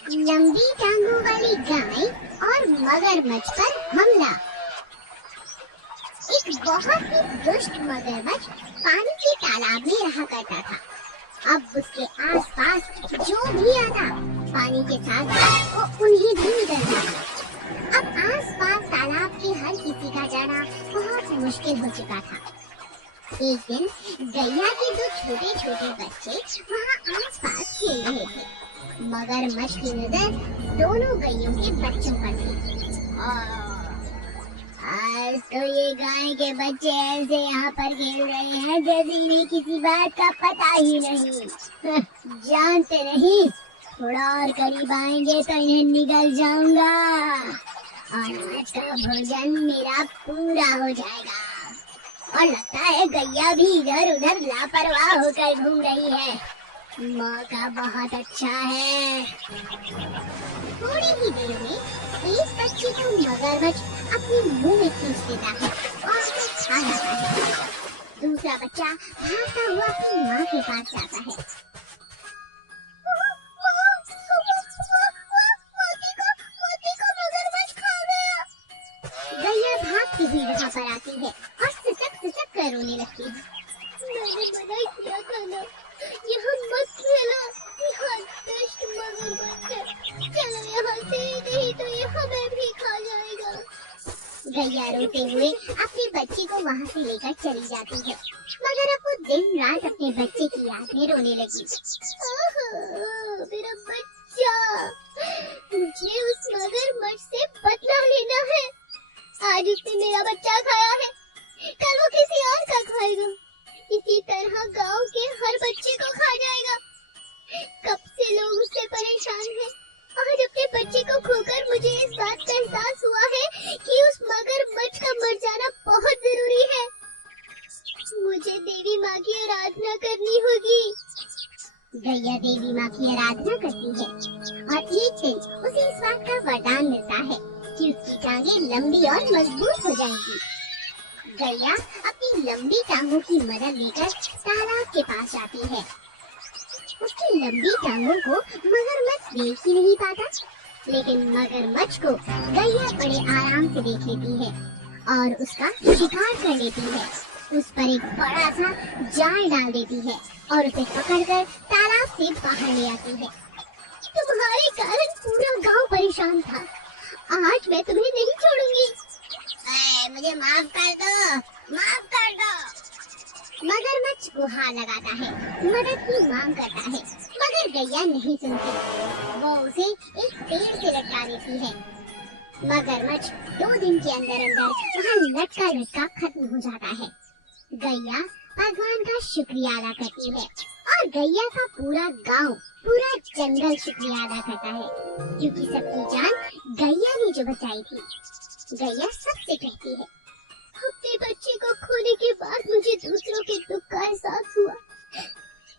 लंबी टांगों वाली गाय और मगरमच्छ पर हमला। एक बहुत ही दुष्ट मगरमच्छ पानी के तालाब में रहा करता था। अब उसके आसपास जो भी आता पानी के साथ वो उन्हें भी निगल जाता। अब आसपास तालाब के हर किसी का जाना बहुत मुश्किल हो चुका था। एक दिन गैया के दो छोटे छोटे बच्चे वहाँ आसपास खेल रहे थे। मगरमच्छ की नजर दोनों गैयों के बच्चों पर थी। आज तो ये गाय के बच्चे ऐसे यहाँ पर खेल रहे हैं जैसे इन्हें किसी बात का पता ही नहीं। जानते नहीं, थोड़ा और करीब आएंगे तो इन्हें निगल जाऊंगा और आज का भोजन मेरा पूरा हो जाएगा। और लगता है गैया भी इधर उधर लापरवाह होकर घूम रही है। मौका बहुत अच्छा है। थोड़ी ही देर में एक बच्चे को मगरमच्छ अपने मुंह में खींच लेता है और खा जाता है। दूसरा बच्चा भागता हुआ अपनी माँ के पास जाता है। गैया भागती हुई वहाँ पर आती है और सिसक कर रोने लगती है। मैंने मना किया था ना, यहाँ मत खेलो, यहाँ दुष्ट मगरमच्छ है। चलो यहाँ से, नहीं तो ये हमें भी खा जाएगा। गैया रोते हुए अपने बच्चे को वहाँ से लेकर चली जाती है, मगर अब वो दिन रात अपने बच्चे की याद में रोने लगी। मेरा बच्चा, मुझे उस मगरमच्छ से बदला लेना है। आज उसने मेरा बच्चा खाया है, कल वो किसी और का खाएगा। इसी तरह गांव के हर बच्चे को खा जाएगा। कब से लोग उससे परेशान हैं। आज अपने बच्चे को खोकर मुझे इस बात का एहसास हुआ है कि उस मगरमच्छ का मर जाना बहुत जरूरी है। मुझे देवी माँ की आराधना करनी होगी। गैया देवी माँ की आराधना करती है और एक दिन उसे इस बात का वरदान मिलता है कि उसकी टांगें लंबी और मजबूत हो जाएंगी। गैया अपनी लंबी टांगों की मदद लेकर तालाब के पास जाती है। उसकी लंबी टांगों को मगरमच्छ देख ही नहीं पाता, लेकिन मगरमच्छ को गैया बड़े आराम से देख लेती है और उसका शिकार कर लेती है। उस पर एक बड़ा सा जाल डाल देती है और उसे पकड़कर तालाब से बाहर ले आती है। तुम्हारे कारण पूरा गांव परेशान था। आज मैं तुम्हें नहीं छोड़ूंगी। मुझे माफ कर दो, माफ कर दो। मगरमच्छ गुहार लगाता है, मदद की मांग करता है, मगर गैया नहीं सुनती। वो उसे एक पेड़ से लटका देती है। मगरमच्छ 2 दिन के अंदर अंदर वहाँ लटका लटका खत्म हो जाता है। गैया भगवान का शुक्रिया अदा करती है और गैया का पूरा गांव, पूरा जंगल शुक्रिया अदा करता है, क्योंकि सबकी जान गैया ने जो बचाई थी। गैया सबसे कहती है, अपने बच्चे को खोने के बाद मुझे दूसरों के दुख का एहसास हुआ।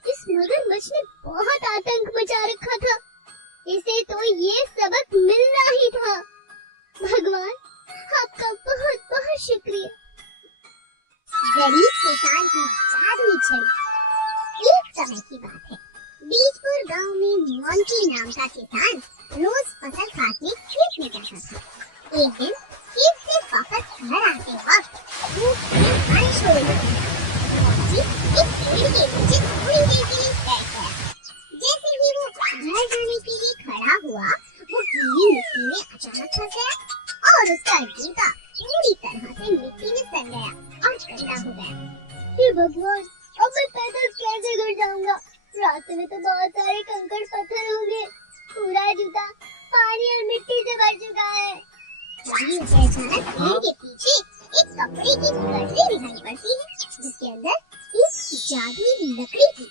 इस मगरमच्छ ने बहुत आतंक मचा रखा था। इसे तो ये सबक मिलना ही था। भगवान, आपका बहुत बहुत शुक्रिया। गरीब किसान की जादुई छड़ी। एक समय की बात है, बीजपुर गांव में मोंटी नाम का किसान रोज फसल काटने खेत में जाता था। एक दिन खेत से वापस घर आते वक्त बारिश हो रही थी। मोंटी एक पेड़ के नीचे थोड़ी देर के लिए बैठ गया। जैसे ही वो घर जाने के लिए खड़ा हुआ, वो गीली मिट्टी में अचानक फंस गया और उसका जूता पूरी तरह से मिट्टी में सन गया और गंदा हो गया। हे भगवान, अब मैं पैदल कैसे घर जाऊंगा? रास्ते में तो बहुत सारे कंकड़ पत्थर होंगे। पूरा जूता पानी और मिट्टी से भर चुका है। तभी उसे अचानक पेड़ के पीछे एक कपड़े की गठरी दिखाई पड़ती है, जिसके अंदर एक जादुई लकड़ी थी।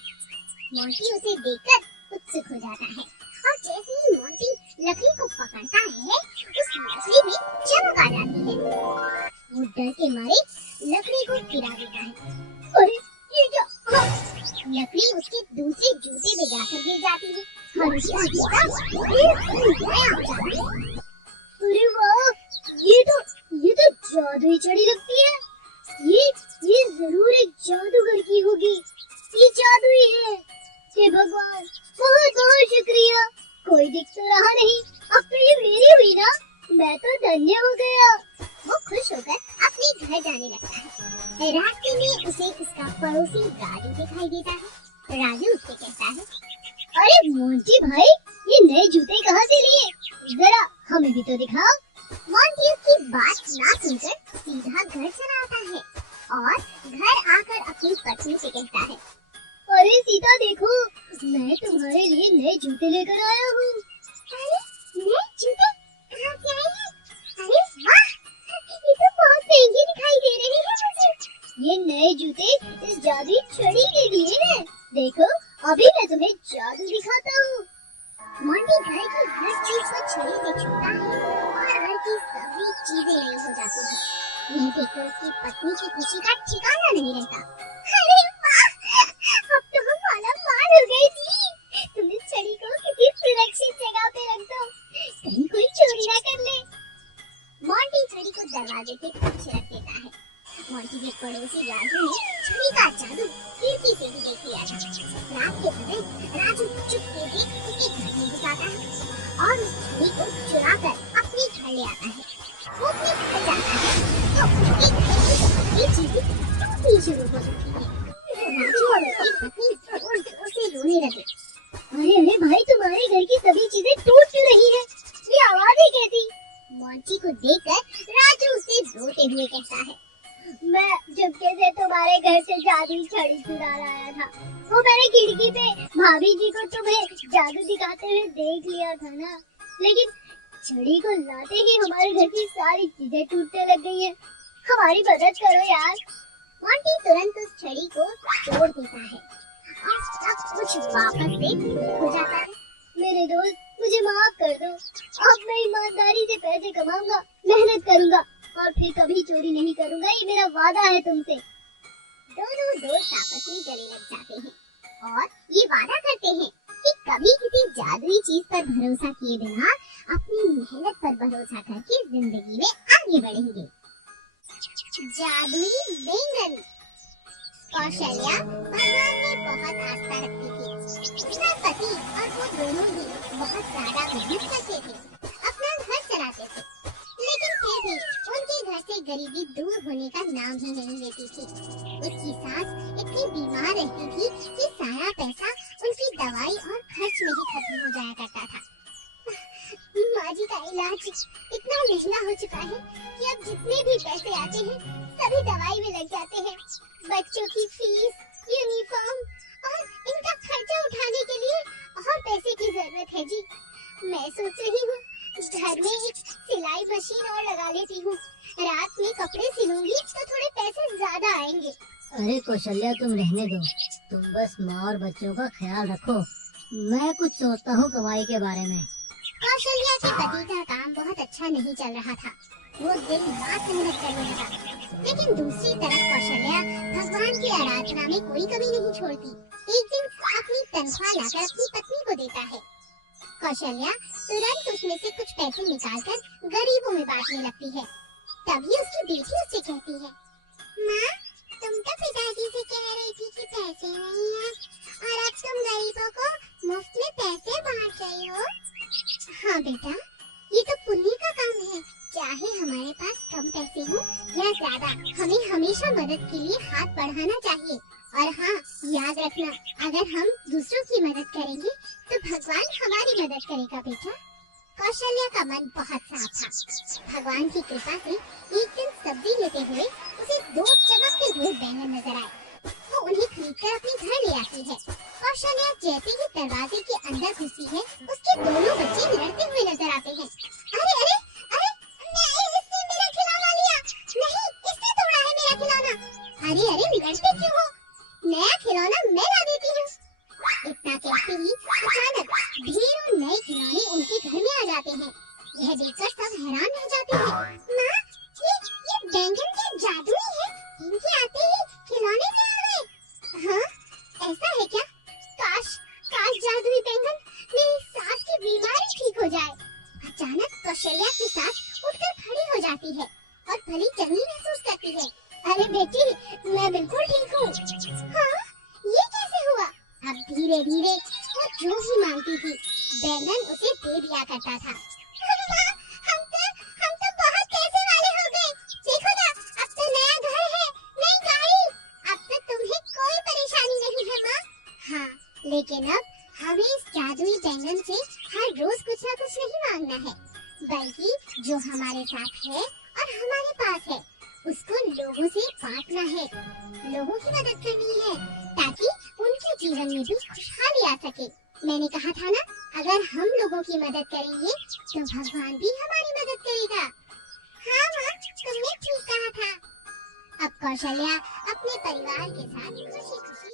मोंटी उसे देखकर उत्सुक हो जाता है और जैसे ही मोंटी लकड़ी को पकड़ता है, उस लकड़ी में चमक आ जाती है। वो डर के मारे लकड़ी को गिरा देता है। अरे ये क्या? लकड़ी उसके दूसरे जूते में जाकर गिर जाती है और उसका जूता नया हो जाता है। अरे वाह, ये तो जादुई छड़ी लगती है। ये जरूर एक जादूगर की होगी। ये जादुई है। हे भगवान, बहुत बहुत शुक्रिया। कोई दिख तो रहा नहीं, अब तो ये मेरी हुई ना, मैं तो धन्य हो गया। वो खुश होकर अपने घर जाने लगता है। रास्ते में उसे उसका पड़ोसी राजू दिखाई देता है। राजू उससे कहता है, अरे मोंटी भाई, ये नए जूते कहाँ से लिए? जरा हमें भी तो दिखाओ। मोंटी उसकी बात ना सुनकर सीधा घर चला आता है और घर आकर अपनी पत्नी से कहता है, अरे सीता देखो, मैं तुम्हारे लिए नए जूते लेकर आया हूँ। अरे नए जूते कहाँ से आए हैं? अरे वाह, ये तो बहुत महंगे दिखाई दे रहे हैं मुझे। ये नए जूते इस जादुई छड़ी के लिए हैं। देखो, अभी मैं तुम्हें जादू दिखाता हूँ। मोंटी घर की हर चीज को छड़ी से छूता है और घर की सभी चीजें नई हो जाती हैं। यह देखकर उसकी पत्नी की खुशी का ठिकाना नहीं रहता। अरे वाह, अब तो हम मालामाल हो गए जी। तुम इस छड़ी को किसी सुरक्षित जगह पे रख दो, कहीं कोई चोरी ना कर ले। मोंटी छड़ी को दरवाजे के पीछे रख देता है। मोंटी के पड़ोसी राजू ने छड़ी का जादू खिड़की से ही देख लिया था। रात के समय राजू चुपके से उसके घर में घुस आता है और उस छड़ी को चुरा कर अपने घर ले आता है। वो अपने घर जाता है तो उसके घर की सारी चीजें टूटनी शुरू हो जाती है। राजू और उसकी पत्नी जोर जोर से रोने लगे। अरे अरे भाई, तुम्हारे घर की सभी चीजें टूट क्यों रही है? ये आवाजें कैसी? मोंटी को देखकर राजू उसे रोते हुए कहता है, मैं चुपके से तुम्हारे घर से जादुई छड़ी चुरा लाया था। वो मैंने खिड़की पे भाभी जी को तुम्हें जादू दिखाते हुए देख लिया था ना, लेकिन छड़ी को लाते ही हमारे घर की सारी चीजें टूटने लग गई हैं। हमारी मदद करो यार। मोंटी तुरंत उस छड़ी को तोड़ देता है और सब कुछ वापस से हो जाता है। मेरे दोस्त, मुझे माफ कर दो। अब मैं ईमानदारी से पैसे कमाऊंगा, मेहनत करूंगा और फिर कभी चोरी नहीं करूंगा, ये मेरा वादा है तुमसे। दोनों दोस्त आपस में गले लग जाते हैं और ये वादा करते हैं कि कभी किसी जादुई चीज पर भरोसा किए बिना अपनी मेहनत पर भरोसा करके जिंदगी में आगे बढ़ेंगे। जादुई बैंगन। कौशल्या भगवान में बहुत आस्था रखती थी। उसका पति और वो दोनों ही बहुत ज्यादा मेहनत करते थे, अपना घर चलाते थे, लेकिन फिर भी उनके घर से गरीबी दूर होने का नाम ही नहीं लेती थी। उसकी सास इतनी बीमार रहती थी कि सारा पैसा उनकी दवाई और खर्च में ही खत्म हो जाया करता था। माँ जी का इलाज इतना महंगा हो चुका है कि अब जितने भी पैसे आते हैं सभी दवाई में लग जाते हैं। बच्चों की फीस, यूनिफॉर्म और इनका खर्चा उठाने के लिए और पैसे की जरूरत है जी। मैं सोच रही हूँ घर में एक सिलाई मशीन और लगा लेती हूँ। रात में कपड़े सिलूंगी तो थोड़े पैसे ज्यादा आएंगे। अरे कौशल्या, तुम रहने दो, तुम बस माँ और बच्चों का ख्याल रखो। मैं कुछ सोचता हूँ कमाई के बारे में। कौशल्या के पति का काम बहुत अच्छा नहीं चल रहा था। वो दिन रात मेहनत करने लगा, लेकिन दूसरी तरफ कौशल्या भगवान की आराधना में कोई कमी नहीं छोड़ती। एक दिन अपनी तनख्वाह लाकर अपनी पत्नी को देता है। कौशल्या तुरंत उसमें से कुछ पैसे निकालकर गरीबों में बांटने लगती है। तभी उसकी बेटी उससे कहती है, माँ, तुम तो पिताजी से कह रही थी कि पैसे नहीं हैं और अब तुम गरीबों को मुफ्त में पैसे बांट रही हो। हाँ बेटा, ये तो पुण्य का काम है। चाहे हमारे पास कम पैसे हो या ज्यादा, हमें हमेशा मदद के लिए हाथ बढ़ाना चाहिए। और हाँ, याद रखना, अगर हम दूसरों की मदद करेंगे तो भगवान हमारी मदद करेगा बेटा। कौशल्या का मन बहुत साफ था। भगवान की कृपा से एक दिन सब्जी लेते हुए उसे 2 चमकते हुए बैंगन नजर आए। वो उन्हें खरीदकर अपने घर ले आती है। कौशल्या जैसे ही दरवाजे के अंदर घुसती है, उसके दोनों बच्चे लड़ते हुए नजर आते हैं। अरे अरे अरे, इसने मेरा खिलौना लिया। नहीं, इसने तोड़ा है मेरा खिलौना। अरे अरे, लड़ते क्यों हो? नया खिलौना मैं ला देती हूँ। इतना कहते ही अचानक ढेरों नए खिलौने उनके घर में आ जाते हैं। यह देखकर सब हैरान रह जाते हैं। माँ, ये बैंगन क्या जादुई है? इनके आते ही खिलौने में आ गए। हाँ, ऐसा है क्या? काश जादुई बैंगन मेरी सास की बीमारी ठीक हो जाए। अचानक कौशल्या की सास उठकर खड़ी हो जाती है और भली चंगी महसूस करती है। अरे बेटी, मैं बिल्कुल ठीक हूँ। हाँ, ये कैसे हुआ? अब धीरे धीरे वो जो ही मांगती थी बैंगन उसे दे दिया करता था। माँ, हम तो बहुत पैसे वाले हो गए। देखो ना, अब तो नया घर है, नई गाड़ी। अब तो तुम्हें कोई परेशानी नहीं है माँ। हाँ, लेकिन अब हमें इस जादुई बैंगन से हर रोज कुछ ना कुछ नहीं मांगना है, बल्कि जो हमारे साथ है और हमारे पास है उसको लोगों से बांटना है, लोगों की मदद करनी है, ताकि उनके जीवन में भी खुशहाली आ सके। मैंने कहा था ना, अगर हम लोगों की मदद करेंगे तो भगवान भी हमारी मदद करेगा। हाँ माँ, तुमने ठीक कहा था। अब कौशल्या अपने परिवार के साथ खुशी खुशी